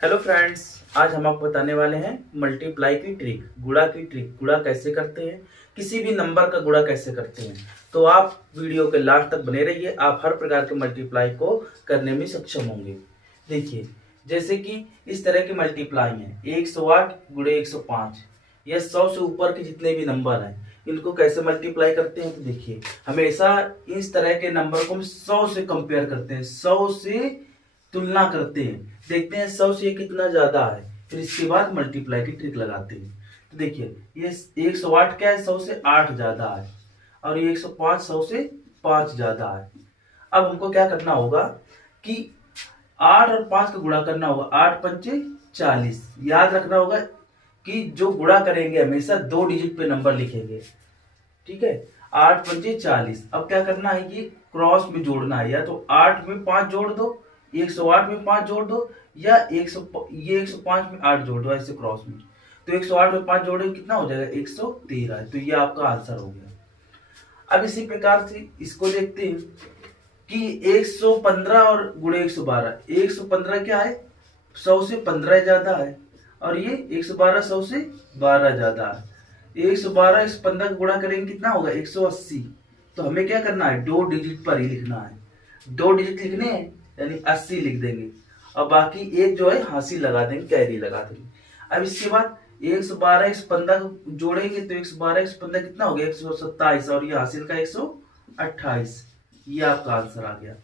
Hello friends, आज हम आपको बताने वाले हैं मल्टीप्लाई की ट्रिक, गुणा की ट्रिक। गुणा कैसे करते हैं, किसी भी नंबर का गुणा कैसे करते हैं। तो आप वीडियो के लास्ट तक बने रहिए, आप हर प्रकार के मल्टीप्लाई को करने में सक्षम होंगे। देखिए, जैसे कि इस तरह की मल्टीप्लाई है 108 गुणे 105। यह 100 से ऊपर के जितने भी नंबर हैं इनको कैसे मल्टीप्लाई करते हैं। तो देखिए, हमेशा इस तरह के नंबर को हम 100 से कंपेयर करते हैं, 100 से तुलना करते हैं, देखते हैं 100 से कितना ज्यादा है, फिर इसके बाद मल्टीप्लाई की ट्रिक लगाते हैं। तो देखिए, ये 108 क्या है, 100 से 8 ज्यादा है, और ये 105 100 से 5 ज्यादा है। अब हमको क्या करना होगा कि 8 और 5 का गुणा करना होगा। 8 पंचे 40। याद रखना होगा कि जो गुणा करेंगे हमेशा 2 डिजिट पे नंबर लिखेंगे, ठीक है। 8 पंचे 40। अब क्या करना है, ये क्रॉस में जोड़ना है, या तो 8 में 5 जोड़ दो, 108 में 5 जोड़ दो, या 105 में 8 जोड़ दो, ऐसे क्रॉस में। तो 108 में 5 जोड़े कितना हो जाएगा, 113। तो ये आपका आंसर हो गया। अब इसी प्रकार से इसको देखते हैं कि 115 और गुणे 112। 115 क्या है, 100 से 15 ज्यादा है, और ये 112 100 से 12 ज्यादा है। 112 115 का गुणा करेंगे कितना होगा, 180। तो हमें क्या करना है, 2 डिजिट पर ही लिखना है। 2 डिजिट लिखने हैं यानी 80 लिख देंगे, और बाकी एक जो है हासिल लगा देंगे, कैरी लगा देंगे। अब इसके बाद 112 115 को जोड़ेंगे तो 112 115 कितना हो गया, 127, और ये हासिल का 128। ये आपका आंसर आ गया।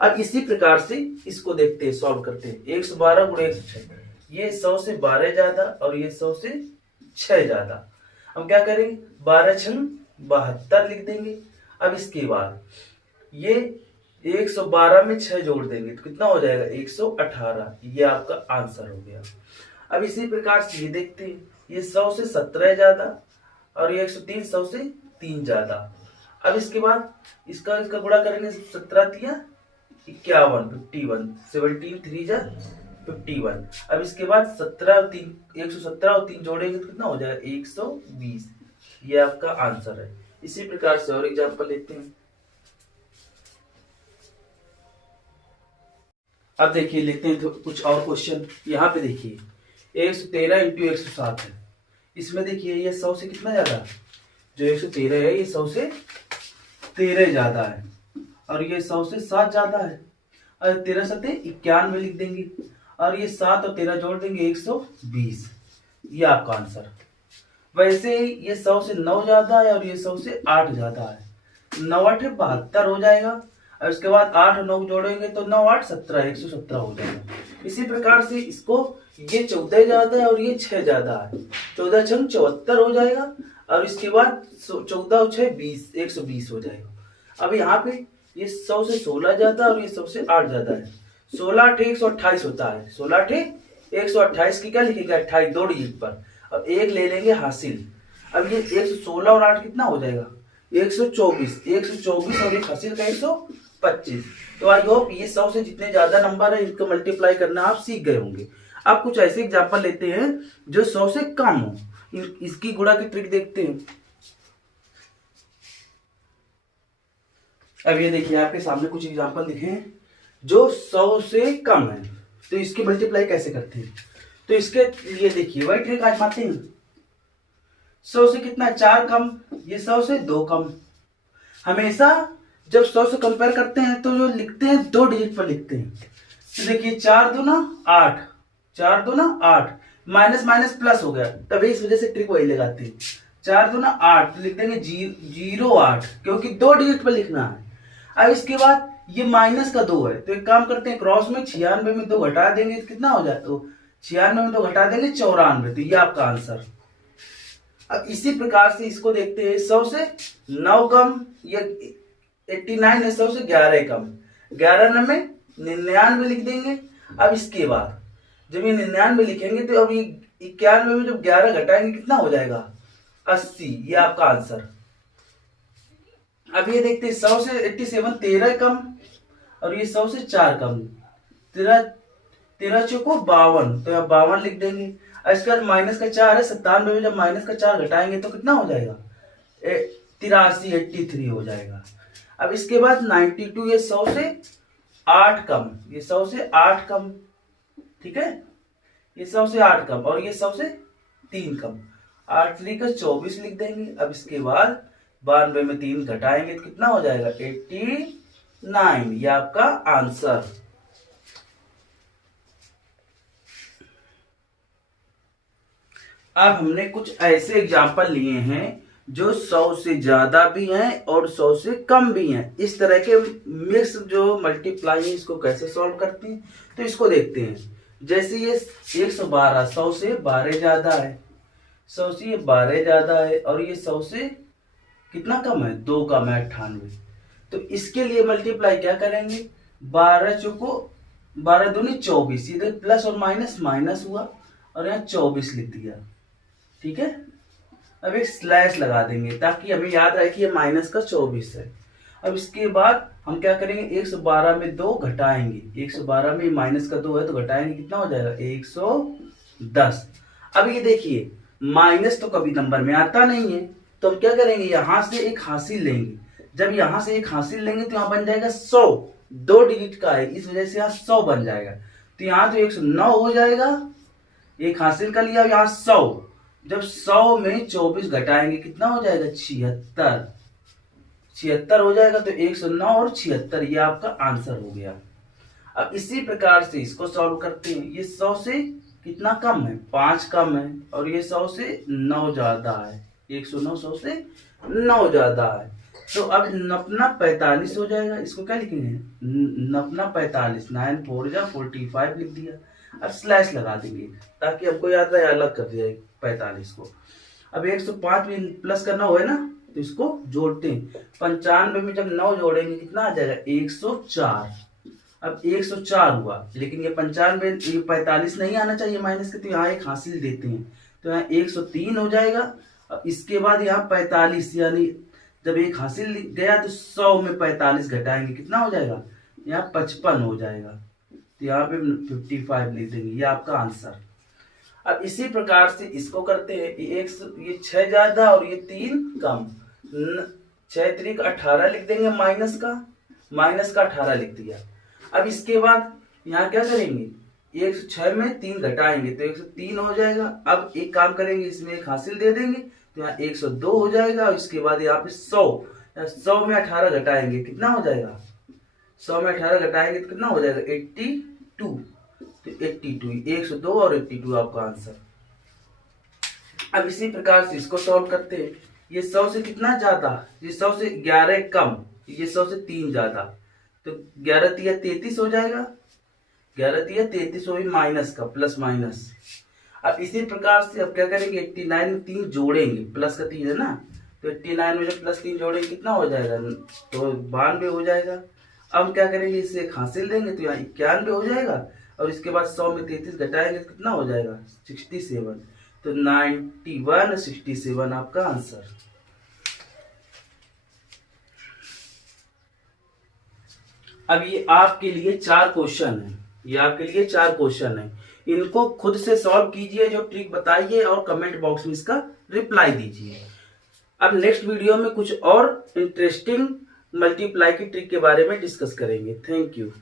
अब इसी प्रकार से इसको देखते हैं, सॉल्व करते हैं। 112 गुणे 106, ये 100 से 12 ज्यादा, और ये 100 से 6 ज्यादा। हम क्या करेंगे, 12 छंग 72 लिख देंगे। अब इसके बाद ये 112 में 6 जोड़ देंगे तो कितना हो जाएगा, 118। ये आपका आंसर हो गया। अब इसी प्रकार से ये देखते हैं, ये 100 से 17 ज्यादा, और ये 103 100 से 3 ज्यादा। अब इसके बाद इसका गुणा करेंगे, 17 तिया 51, 51, 17 3 जा 51। अब इसके बाद 17 और 3, 117 और 3 जोड़ेंगे तो कितना हो जाएगा, 120। ये आपका आंसर है। इसी प्रकार से और एग्जाम्पल लेते हैं। अब देखिए, लेते हैं तो कुछ और क्वेश्चन। यहाँ पे देखिए, 113 इंटू 107 है। इसमें देखिए, ये 100 से कितना ज्यादा, जो 113 है ये 100 से 13 ज्यादा है, और ये 100 से 7 ज्यादा है। और 13 सते 91 लिख देंगे, और ये 7 और 13 जोड़ देंगे 120। ये आपका आंसर। वैसे ही ये 100 से 9 ज्यादा है, और ये 100 से 8 ज्यादा है। 9 8 72 हो जाएगा, और इसके बाद 8 और 9 जोड़ेंगे तो 9 8 17, 117 हो जाएगा। इसी प्रकार से इसको, ये 14 ज्यादा है और ये 6 ज्यादा है, 14 छंग 74 हो जाएगा, और इसके बाद 14 और 6 20, 120 हो जाएगा। अब यहाँ पे ये 100 से 16 ज्यादा और ये 100 से 8 ज्यादा है। 16 8 128 होता है, 16 8 128 की क्या लिखेंगे, 28 2 डिजिट पर। अब एक ले लेंगे हासिल। अब ये 116 और 8 कितना हो जाएगा, 124, 124 और एक हासिल का 125। तो आई होप ये 100 से जितने ज्यादा नंबर है इनको मल्टीप्लाई करना आप सीख गए होंगे। आप कुछ ऐसे एग्जांपल लेते हैं जो 100 से कम हो, इसकी गुणा की ट्रिक देखते हैं। अब ये देखिए, आपके सामने कुछ एग्जांपल लिखे हैं जो 100 से कम है, तो इसकी मल्टीप्लाई कैसे करते हैं। तो इसके लिए देखिए, वही ट्रिक आजमाते हैं। 100 से कितना 4 कम, ये 100 से 2 कम। हमेशा जब 100 से कंपेयर करते हैं तो जो लिखते हैं 2 डिजिट पर लिखते हैं। तो देखिए, 4 दूना 8, 4 दूना 8, माइनस माइनस प्लस हो गया, तभी इस वजह से ट्रिक वही लगाते हैं। 4 दूना 8, तो लिख देंगे 0 8, क्योंकि 2 डिजिट पर लिखना है। अब इसके बाद ये माइनस का 2 है, तो एक काम करते हैं, क्रॉस में 96 में 2 घटा देंगे तो कितना हो जाए, तो 96 में 2 घटा देंगे 94। तो ये आपका आंसर। अब इसी प्रकार से इसको देखते हैं, 100 से 9 कम, ये 89 है, 100 से 11 कम, 11 में 99 लिख देंगे। अब इसके बाद जब ये 99 लिखेंगे तो अब ये 91 में जब 11 घटाएंगे कितना हो जाएगा, 80। ये आपका आंसर। अब ये देखते हैं, 100 से 87 13 कम, और ये 100 से 4 कम, 13 चौको 52, तो यहाँ 52 लिख देंगे। इसके बाद माइनस का 4 है, 97 में जब माइनस का 4 घटाएंगे तो कितना हो जाएगा, 83 83 हो जाएगा। अब इसके बाद 92, ये 100 से 8 कम, ये 100 से 8 कम, ठीक है। ये 100 से 8 कम और ये 100 से 3 कम। 8 3 का 24 लिख देंगे। अब इसके बाद 92 में 3 घटाएंगे तो कितना हो जाएगा 89। ये आपका आंसर। अब हमने कुछ ऐसे एग्जाम्पल लिए हैं जो 100 से ज्यादा भी हैं और 100 से कम भी हैं। इस तरह के मिक्स जो मल्टीप्लाई है इसको कैसे सॉल्व करते हैं तो इसको देखते हैं। जैसे ये 112 100 से 12 ज्यादा है, 100 से ये 12 ज्यादा है और ये 100 से कितना कम है 2 कम है 98। तो इसके लिए मल्टीप्लाई क्या करेंगे 12 चौको 12 दूनी 24, ये प्लस और माइनस माइनस हुआ और यहाँ 24 लिख दिया। ठीक है, अब एक स्लैश लगा देंगे ताकि हमें याद रहे कि ये माइनस का 24 है। अब इसके बाद हम क्या करेंगे 112 में 2 घटाएंगे, 112 में माइनस का 2 है तो घटाएंगे कितना हो जाएगा 110। अब ये देखिए माइनस तो कभी नंबर में आता नहीं है तो हम क्या करेंगे यहां से एक हासिल लेंगे। जब यहां से एक हासिल लेंगे तो यहाँ बन जाएगा 100, 2 डिजिट का है इस वजह से यहाँ 100 बन जाएगा। तो यहाँ तो 109 हो जाएगा, एक हासिल कर लिया यहाँ 100। जब 100 में 24 घटाएंगे कितना हो जाएगा 76, 76 हो जाएगा। तो 109 और 76 ये आपका आंसर हो गया। अब इसी प्रकार से इसको सॉल्व करते हैं। ये 100 से कितना कम है 5 कम है और ये 100 से 9 ज्यादा है, 109 100 से 9 ज्यादा है। तो अब नपना 45 हो जाएगा। इसको क्या लिखेंगे नपना 45, 9 4 जा 45 लिख दिया। अब स्लैश लगा देंगे ताकि हमको याद रहे, अलग कर दिया 45 को। अब 105 में प्लस करना हो है ना तो इसको जोड़ते हैं। 95 में जब 9 जोड़ेंगे कितना आ जाएगा 104। अब 104 हुआ लेकिन ये 95 ये 45 नहीं आना चाहिए माइनस के, तो यहाँ एक हासिल देते हैं तो यहाँ 103 हो जाएगा। अब इसके बाद यहाँ 45 यानी जब एक हासिल गया तो 100 में 45 घटाएंगे कितना हो जाएगा यहाँ 55 हो जाएगा। तो यहाँ पे 55 लिख देंगे, ये आपका आंसर। अब इसी प्रकार से इसको करते हैं। ये 6 ज्यादा और ये 3 कम, 6 3 का 18 लिख देंगे, माइनस का 18 लिख दिया। अब इसके बाद यहाँ क्या करेंगे 106 में 3 घटाएंगे तो 103 हो जाएगा। अब एक काम करेंगे इसमें एक हासिल दे देंगे तो यहाँ 102 हो जाएगा। और इसके बाद यहाँ पे 100 में 18 घटाएंगे कितना हो जाएगा 100 में 18 घटाएंगे तो कितना हो जाएगा 82। तो 82 102 और 82 आपका आंसर। अब इसी प्रकार से इसको सॉल्व करते हैं। ये 100 से कितना ज्यादा, ये 100 से 11 कम, ये 100 से 3 ज्यादा, तो 11 3 33 हो जाएगा। 11 3 33 हो माइनस का प्लस माइनस। अब इसी प्रकार से अब क्या करेंगे 89 में 3 जोड़ेंगे, प्लस का 3 है ना, तो 89 में जब प्लस 3 जोड़ेंगे कितना हो जाएगा तो 92 हो जाएगा। अब क्या करेंगे इससे एक हासिल देंगे तो यहाँ 91 हो जाएगा। और इसके बाद 100 में 33 घटाएंगे तो कितना हो जाएगा 67। तो 91 67 आपका आंसर। अब ये आपके लिए 4 क्वेश्चन है, ये आपके लिए 4 क्वेश्चन है। इनको खुद से सॉल्व कीजिए जो ट्रिक बताइए और कमेंट बॉक्स में इसका रिप्लाई दीजिए। अब नेक्स्ट वीडियो में कुछ और इंटरेस्टिंग मल्टीप्लाई की ट्रिक के बारे में डिस्कस करेंगे। Thank you.